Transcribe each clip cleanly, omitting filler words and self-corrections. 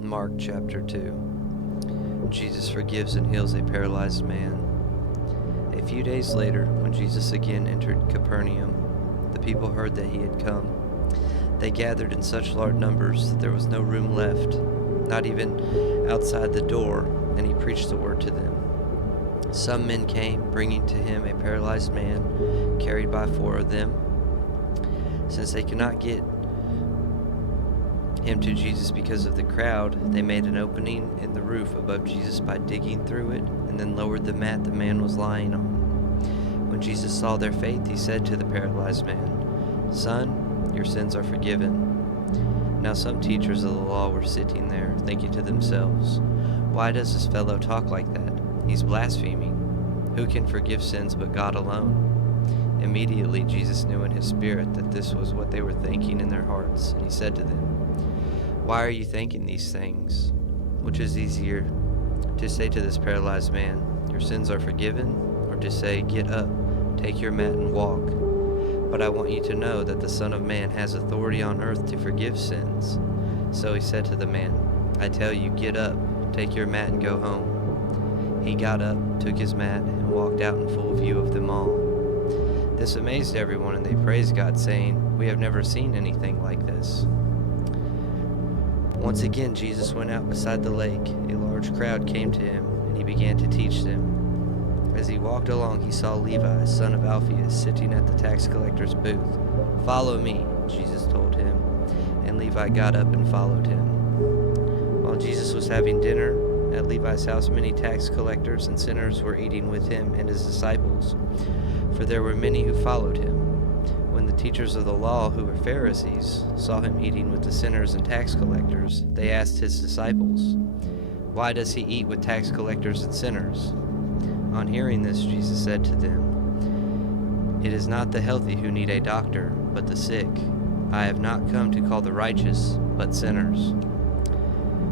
Mark chapter 2. Jesus forgives and heals a paralyzed man. A few days later, when Jesus again entered Capernaum, the people heard that he had come. They gathered in such large numbers that there was no room left, not even outside the door, and he preached the word to them. Some men came, bringing to him a paralyzed man, carried by 4 of them. Since they could not get him to Jesus because of the crowd, they made an opening in the roof above Jesus by digging through it, and then lowered the mat the man was lying on. When Jesus saw their faith, he said to the paralyzed man, "Son, your sins are forgiven." Now some teachers of the law were sitting there, thinking to themselves, "Why does this fellow talk like that? He's blaspheming. Who can forgive sins but God alone?" Immediately Jesus knew in his spirit that this was what they were thinking in their hearts, and he said to them, "Why are you thinking these things? Which is easier, to say to this paralyzed man, 'Your sins are forgiven,' or to say, 'Get up, take your mat and walk'? But I want you to know that the Son of Man has authority on earth to forgive sins." So he said to the man, "I tell you, get up, take your mat and go home." He got up, took his mat, and walked out in full view of them all. This amazed everyone, and they praised God, saying, "We have never seen anything like this." Once again Jesus went out beside the lake. A large crowd came to him, and he began to teach them. As he walked along, he saw Levi, son of Alphaeus, sitting at the tax collector's booth. "Follow me," Jesus told him, and Levi got up and followed him. While Jesus was having dinner at Levi's house, many tax collectors and sinners were eating with him and his disciples, for there were many who followed him. When the teachers of the law, who were Pharisees, saw him eating with the sinners and tax collectors, they asked his disciples, "Why does he eat with tax collectors and sinners?" On hearing this, Jesus said to them, "It is not the healthy who need a doctor, but the sick. I have not come to call the righteous, but sinners."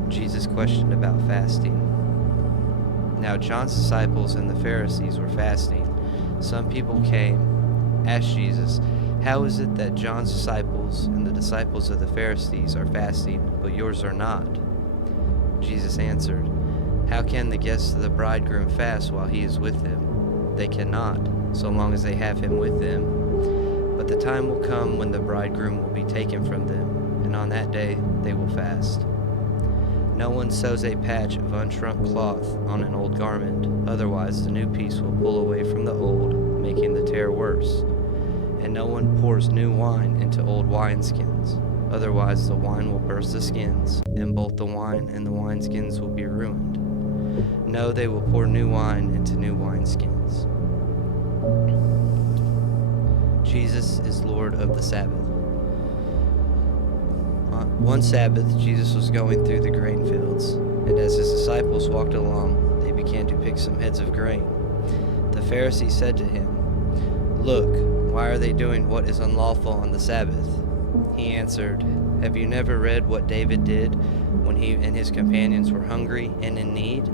Jesus questioned about fasting. Now John's disciples and the Pharisees were fasting. Some people came, asked Jesus, "How is it that John's disciples and the disciples of the Pharisees are fasting, but yours are not?" Jesus answered, "How can the guests of the bridegroom fast while he is with them? They cannot, so long as they have him with them. But the time will come when the bridegroom will be taken from them, and on that day they will fast. No one sews a patch of unshrunk cloth on an old garment, otherwise the new piece will pull away from the old, making the tear worse. And no one pours new wine into old wineskins, otherwise the wine will burst the skins, and both the wine and the wineskins will be ruined. No, they will pour new wine into new wineskins." Jesus is Lord of the Sabbath. One Sabbath, Jesus was going through the grain fields, and as his disciples walked along, they began to pick some heads of grain. The Pharisees said to him, "Look, why are they doing what is unlawful on the Sabbath?" He answered, "Have you never read what David did when he and his companions were hungry and in need?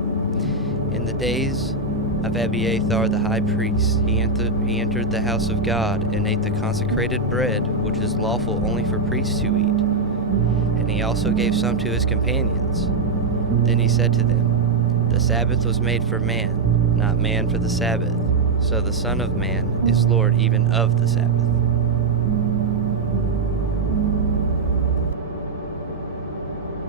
In the days of Abiathar the high priest, he entered the house of God and ate the consecrated bread, which is lawful only for priests to eat. And he also gave some to his companions. Then he said to them, 'The Sabbath was made for man, not man for the Sabbath. So the Son of Man is Lord even of the Sabbath.'"